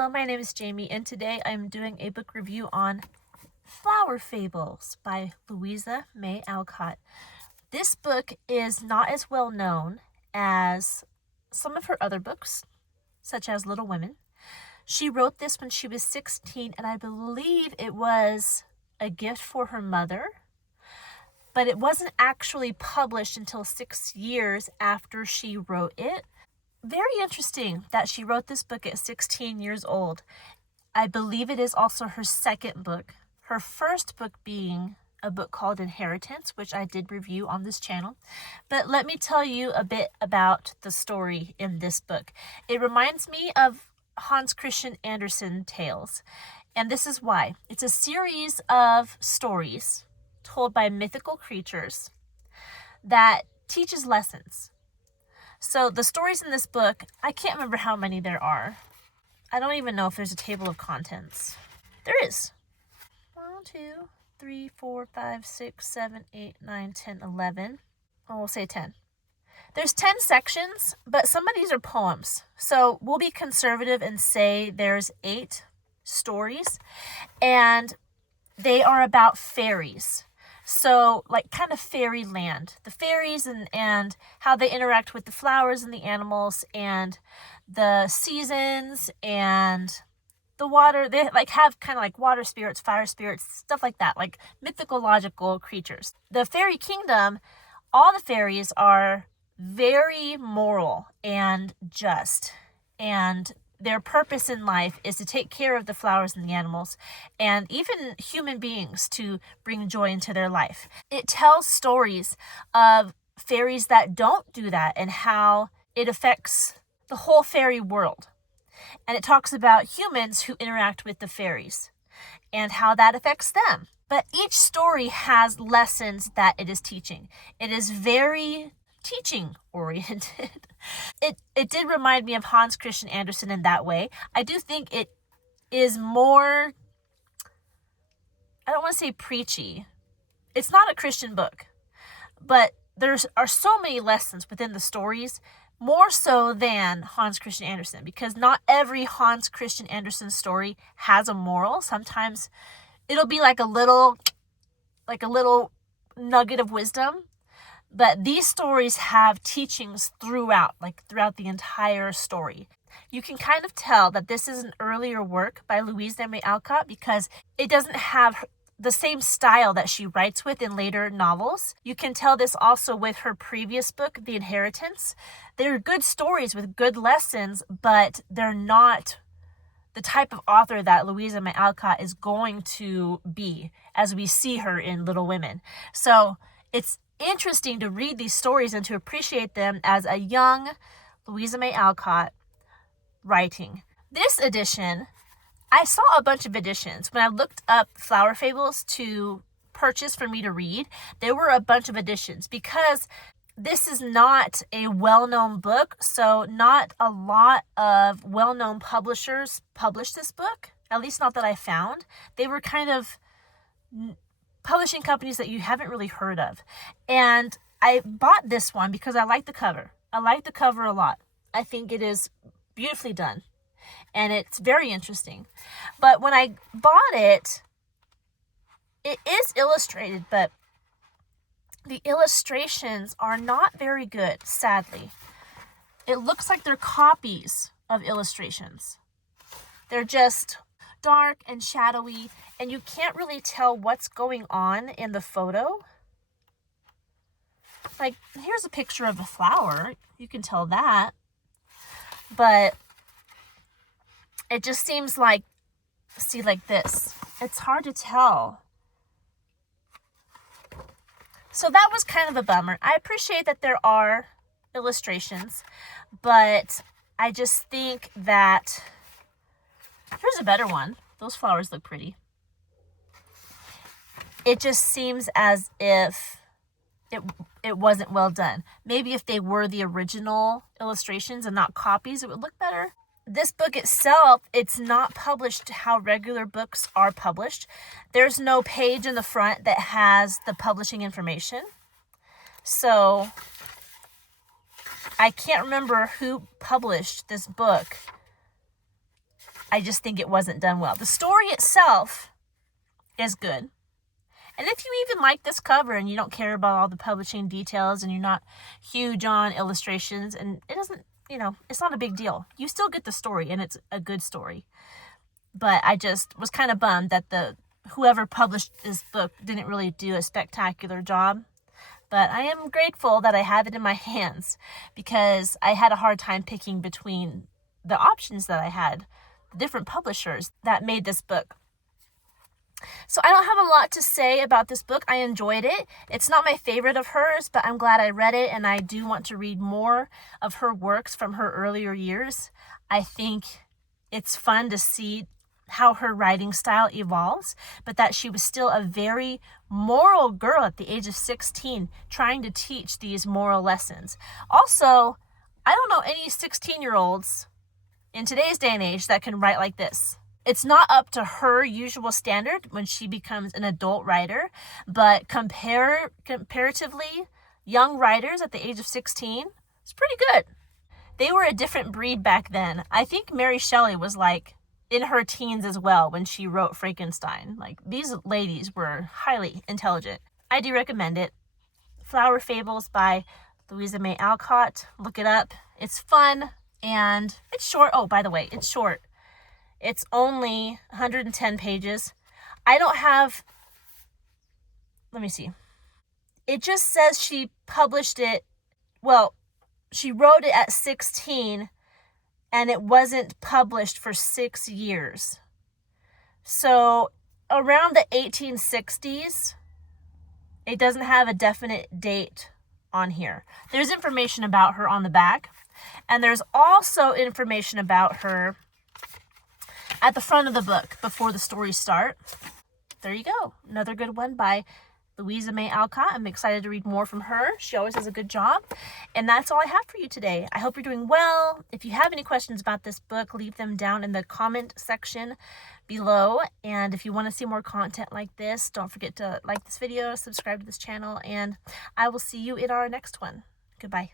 Hello, my name is Jamie, and today I'm doing a book review on Flower Fables by Louisa May Alcott. This book is not as well known as some of her other books, such as Little Women. She wrote this when she was 16, and I believe it was a gift for her mother, but it wasn't actually published until 6 years after she wrote it. Very interesting that she wrote this book at 16 years old. I believe it is also her second book. Her first book being a book called Inheritance, which I did review on this channel. But let me tell you a bit about the story in this book. It reminds me of Hans Christian Andersen tales, and this is why. It's a series of stories told by mythical creatures that teaches lessons. So the stories in this book, I can't remember how many there are. I don't even know if there's a table of contents. There is. 1, 2, 3, 4, 5, 6, 7, 8, 9, 10, 11. Oh, we'll say 10. There's 10 sections, but some of these are poems. So we'll be conservative and say there's 8 stories, and they are about fairies. So, like, kind of fairyland. The fairies and how they interact with the flowers and the animals and the seasons and the water. They, like, have kind of like water spirits, fire spirits, stuff like that. Like, mythological creatures. The fairy kingdom, all the fairies are very moral and just. And their purpose in life is to take care of the flowers and the animals, and even human beings, to bring joy into their life. It tells stories of fairies that don't do that and how it affects the whole fairy world. And it talks about humans who interact with the fairies and how that affects them. But each story has lessons that it is teaching. It is very teaching oriented. It did remind me of Hans Christian Andersen in that way. I do think it is more, I don't want to say preachy. It's not a Christian book, but there are so many lessons within the stories, more so than Hans Christian Andersen, because not every Hans Christian Andersen story has a moral. Sometimes it'll be like a little nugget of wisdom. But these stories have teachings throughout the entire story. You can kind of tell that this is an earlier work by Louisa May Alcott because it doesn't have the same style that she writes with in later novels. You can tell this also with her previous book, The Inheritance. They're good stories with good lessons, but they're not the type of author that Louisa May Alcott is going to be as we see her in Little Women. So it's interesting to read these stories and to appreciate them as a young Louisa May Alcott writing. This edition, I saw a bunch of editions. When I looked up Flower Fables to purchase for me to read, there were a bunch of editions because this is not a well-known book, so not a lot of well-known publishers published this book, at least not that I found. They were kind of publishing companies that you haven't really heard of. And I bought this one because I like the cover. I like the cover a lot. I think it is beautifully done. And it's very interesting. But when I bought it, it is illustrated, but the illustrations are not very good, sadly. It looks like they're copies of illustrations. They're just dark and shadowy, and you can't really tell what's going on in the photo. Like, here's a picture of a flower. You can tell that. But it just seems like, see, like this. It's hard to tell. So that was kind of a bummer. I appreciate that there are illustrations, but I just think that here's a better one. Those flowers look pretty. It just seems as if it wasn't well done. Maybe if they were the original illustrations and not copies, it would look better. This book itself, it's not published how regular books are published. There's no page in the front that has the publishing information. So I can't remember who published this book. I just think it wasn't done well. The story itself is good. And if you even like this cover and you don't care about all the publishing details and you're not huge on illustrations, and it doesn't, it's not a big deal. You still get the story, and it's a good story. But I just was kind of bummed that whoever published this book didn't really do a spectacular job. But I am grateful that I have it in my hands, because I had a hard time picking between the options that I had, the different publishers that made this book. So I don't have a lot to say about this book. I enjoyed it. It's not my favorite of hers, but I'm glad I read it, and I do want to read more of her works from her earlier years. I think it's fun to see how her writing style evolves, but that she was still a very moral girl at the age of 16, trying to teach these moral lessons. Also, I don't know any 16-year-olds in today's day and age that can write like this. It's not up to her usual standard when she becomes an adult writer, but comparatively, young writers at the age of 16, it's pretty good. They were a different breed back then. I think Mary Shelley was like in her teens as well when she wrote Frankenstein. Like, these ladies were highly intelligent. I do recommend it. Flower Fables by Louisa May Alcott. Look it up. It's fun and it's short. Oh, by the way, it's short. It's only 110 pages. I don't have, let me see. It just says she published it, well, she wrote it at 16 and it wasn't published for 6 years. So around the 1860s, it doesn't have a definite date on here. There's information about her on the back, and there's also information about her at the front of the book before the stories start. There you go. Another good one by Louisa May Alcott. I'm excited to read more from her. She always does a good job. And that's all I have for you today. I hope you're doing well. If you have any questions about this book, leave them down in the comment section below. And if you want to see more content like this, don't forget to like this video, subscribe to this channel, and I will see you in our next one. Goodbye.